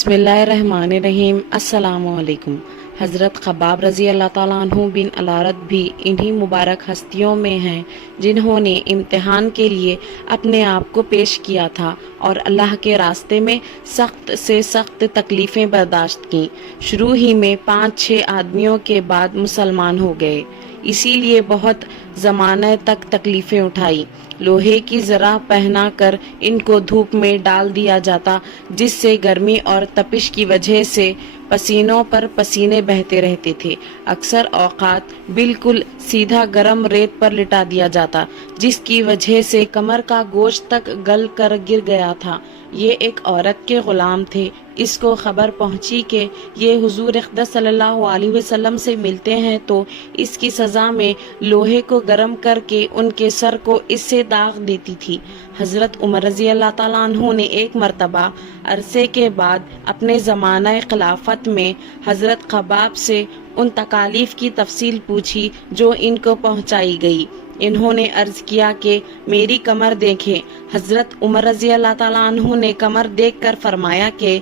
بسم اللہ الرحمن الرحیم۔ السلام علیکم۔ حضرت خباب رضی اللہ تعالیٰ عنہ بن الارت بھی انہی مبارک ہستیوں میں ہیں جنہوں نے امتحان کے لیے اپنے آپ کو پیش کیا تھا اور اللہ کے راستے میں سخت سے سخت تکلیفیں برداشت کیں۔ شروع ہی میں 5-6 آدمیوں کے بعد مسلمان ہو گئے، اسی لیے بہت زمانہ تک تکلیفیں اٹھائی۔ لوہے کی زرہ پہنا کر ان کو دھوپ میں ڈال دیا جاتا، جس سے گرمی اور تپش کی وجہ سے پسینوں پر پسینے بہتے رہتے تھے۔ اکثر اوقات بالکل سیدھا گرم ریت پر لٹا دیا جاتا، جس کی وجہ سے کمر کا گوشت تک گل کر گر گیا تھا۔ یہ ایک عورت کے غلام تھے۔ اس کو خبر پہنچی کہ یہ حضور اقدس صلی اللہ علیہ وسلم سے ملتے ہیں تو اس کی سزا میں لوہے کو گرم کر کے ان کے سر کو اس سے داغ دیتی تھی۔ حضرت عمر رضی اللہ تعالیٰ عنہ نے ایک مرتبہ عرصے کے بعد اپنے زمانہ خلافت میں حضرت خباب سے ان تکالیف کی تفصیل پوچھی جو ان کو پہنچائی گئی۔ انہوں نے عرض کیا کہ میری کمر دیکھیں۔ حضرت عمر رضی اللہ تعالیٰ عنہ نے کمر دیکھ کر فرمایا کہ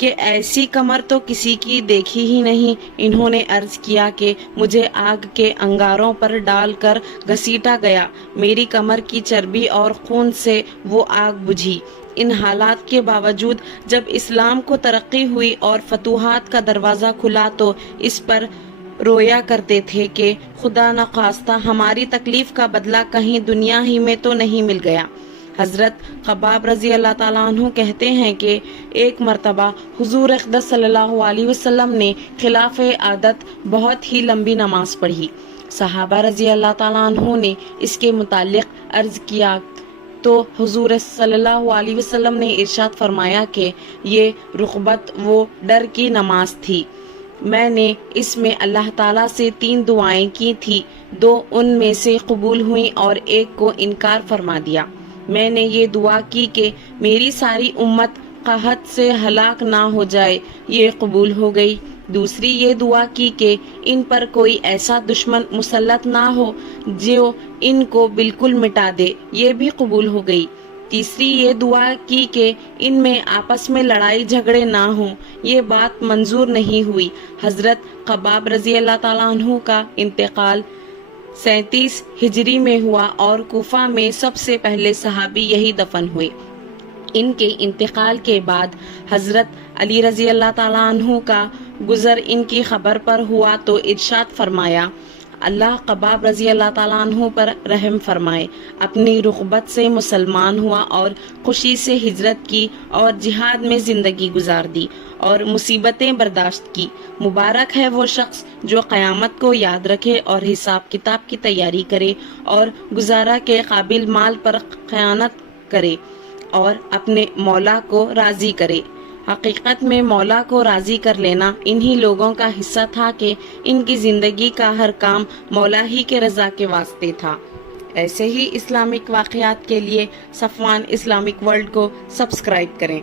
ایسی کمر تو کسی کی دیکھی ہی نہیں۔ انہوں نے عرض کیا کہ مجھے آگ کے انگاروں پر ڈال کر گھسیٹا گیا، میری کمر کی چربی اور خون سے وہ آگ بجھی۔ ان حالات کے باوجود جب اسلام کو ترقی ہوئی اور فتوحات کا دروازہ کھلا تو اس پر رویا کرتے تھے کہ خدا نخواستہ ہماری تکلیف کا بدلہ کہیں دنیا ہی میں تو نہیں مل گیا۔ حضرت خباب رضی اللہ تعالیٰ عنہ کہتے ہیں کہ ایک مرتبہ حضور اقدس صلی اللہ علیہ وسلم نے خلاف عادت بہت ہی لمبی نماز پڑھی۔ صحابہ رضی اللہ تعالیٰ عنہ نے اس کے متعلق عرض کیا تو حضور صلی اللہ علیہ وسلم نے ارشاد فرمایا کہ یہ رغبت و ڈر کی نماز تھی۔ میں نے اس میں اللہ تعالیٰ سے 3 دعائیں کی تھی، 2 ان میں سے قبول ہوئیں اور ایک کو انکار فرما دیا۔ میں نے یہ دعا کی کہ میری ساری امت قحط سے ہلاک نہ ہو جائے، یہ قبول ہو گئی۔ دوسری یہ دعا کی کہ ان پر کوئی ایسا دشمن مسلط نہ ہو جو ان کو بالکل مٹا دے، یہ بھی قبول ہو گئی۔ تیسری یہ دعا کی کہ ان میں آپس میں لڑائی جھگڑے نہ ہوں، یہ بات منظور نہیں ہوئی۔ حضرت خباب رضی اللہ تعالیٰ عنہ کا انتقال 37 ہجری میں ہوا اور کوفہ میں سب سے پہلے صحابی یہی دفن ہوئے۔ ان کے انتقال کے بعد حضرت علی رضی اللہ تعالیٰ عنہ کا گزر ان کی خبر پر ہوا تو ارشاد فرمایا، اللہ خباب رضی اللہ تعالیٰ عنہ پر رحم فرمائے۔ اپنی رغبت سے مسلمان ہوا اور خوشی سے ہجرت کی اور جہاد میں زندگی گزار دی اور مصیبتیں برداشت کی۔ مبارک ہے وہ شخص جو قیامت کو یاد رکھے اور حساب کتاب کی تیاری کرے اور گزارا کے قابل مال پر خیانت کرے اور اپنے مولا کو راضی کرے۔ حقیقت میں مولا کو راضی کر لینا انہی لوگوں کا حصہ تھا کہ ان کی زندگی کا ہر کام مولا ہی کے رضا کے واسطے تھا۔ ایسے ہی اسلامک واقعات کے لیے صفوان اسلامک ورلڈ کو سبسکرائب کریں۔